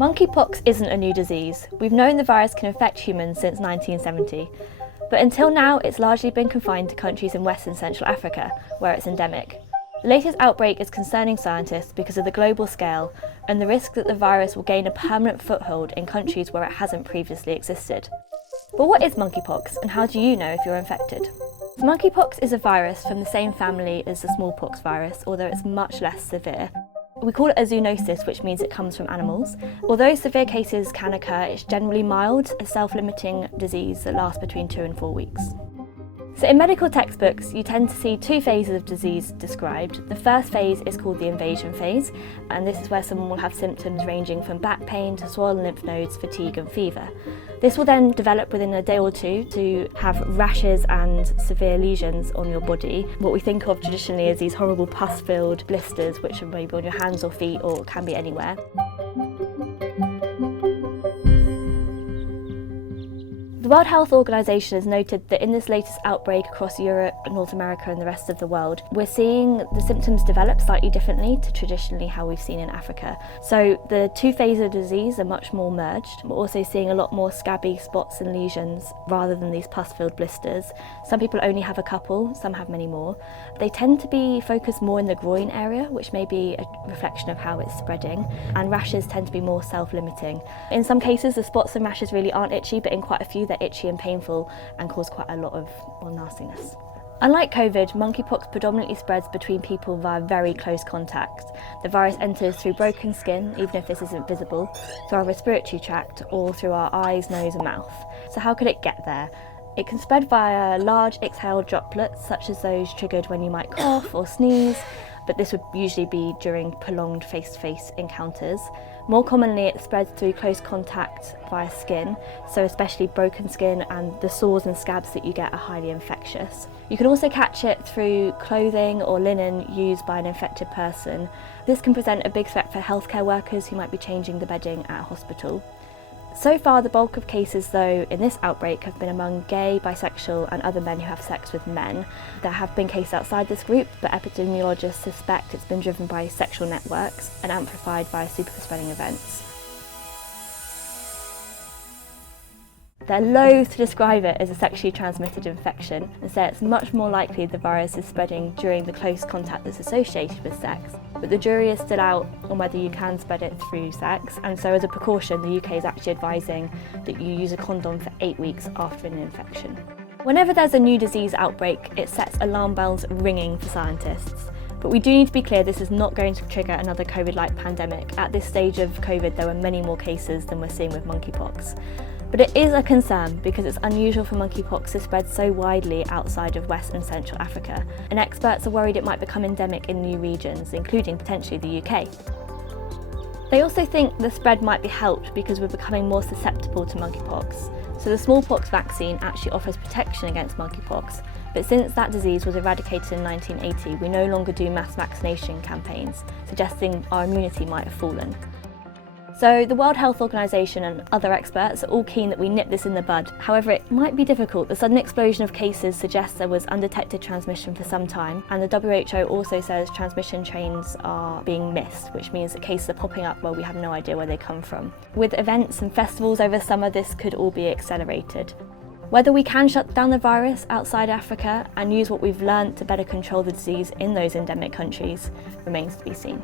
Monkeypox isn't a new disease. We've known the virus can infect humans since 1970, but until now it's largely been confined to countries in West and Central Africa, where it's endemic. The latest outbreak is concerning scientists because of the global scale and the risk that the virus will gain a permanent foothold in countries where it hasn't previously existed. But what is monkeypox, and how do you know if you're infected? Monkeypox is a virus from the same family as the smallpox virus, although it's much less severe. We call it a zoonosis, which means it comes from animals. Although severe cases can occur, it's generally mild, a self-limiting disease that lasts between 2 and 4 weeks. So in medical textbooks, you tend to see 2 phases of disease described. The first phase is called the invasion phase, and this is where someone will have symptoms ranging from back pain to swollen lymph nodes, fatigue and fever. This will then develop within a day or 2 to have rashes and severe lesions on your body. What we think of traditionally as these horrible pus-filled blisters, which are maybe on your hands or feet or can be anywhere. The World Health Organization has noted that in this latest outbreak across Europe, North America and the rest of the world, we're seeing the symptoms develop slightly differently to traditionally how we've seen in Africa. So the 2 phases of disease are much more merged. We're also seeing a lot more scabby spots and lesions rather than these pus-filled blisters. Some people only have a couple, some have many more. They tend to be focused more in the groin area, which may be a reflection of how it's spreading, and rashes tend to be more self-limiting. In some cases, the spots and rashes really aren't itchy, but in quite a few they're itchy and painful and cause quite a lot of nastiness. Unlike COVID, monkeypox predominantly spreads between people via very close contact. The virus enters through broken skin, even if this isn't visible, through our respiratory tract or through our eyes, nose and mouth. So how could it get there? It can spread via large exhaled droplets, such as those triggered when you might cough or sneeze, but this would usually be during prolonged face-to-face encounters. More commonly, it spreads through close contact via skin, so especially broken skin, and the sores and scabs that you get are highly infectious. You can also catch it through clothing or linen used by an infected person. This can present a big threat for healthcare workers who might be changing the bedding at a hospital. So far, the bulk of cases, though, in this outbreak have been among gay, bisexual and other men who have sex with men. There have been cases outside this group, but epidemiologists suspect it's been driven by sexual networks and amplified by super-spreading events. They're loath to describe it as a sexually transmitted infection and say it's much more likely the virus is spreading during the close contact that's associated with sex. But the jury is still out on whether you can spread it through sex, and so as a precaution the UK is actually advising that you use a condom for 8 weeks after an infection. Whenever there's a new disease outbreak, it sets alarm bells ringing for scientists. But we do need to be clear this is not going to trigger another COVID-like pandemic. At this stage of COVID there were many more cases than we're seeing with monkeypox. But it is a concern because it's unusual for monkeypox to spread so widely outside of West and Central Africa, and experts are worried it might become endemic in new regions, including potentially the UK. They also think the spread might be helped because we're becoming more susceptible to monkeypox. So the smallpox vaccine actually offers protection against monkeypox, but since that disease was eradicated in 1980, we no longer do mass vaccination campaigns, suggesting our immunity might have fallen. So the World Health Organization and other experts are all keen that we nip this in the bud. However, it might be difficult. The sudden explosion of cases suggests there was undetected transmission for some time, and the WHO also says transmission chains are being missed, which means that cases are popping up where we have no idea where they come from. With events and festivals over summer, this could all be accelerated. Whether we can shut down the virus outside Africa and use what we've learned to better control the disease in those endemic countries remains to be seen.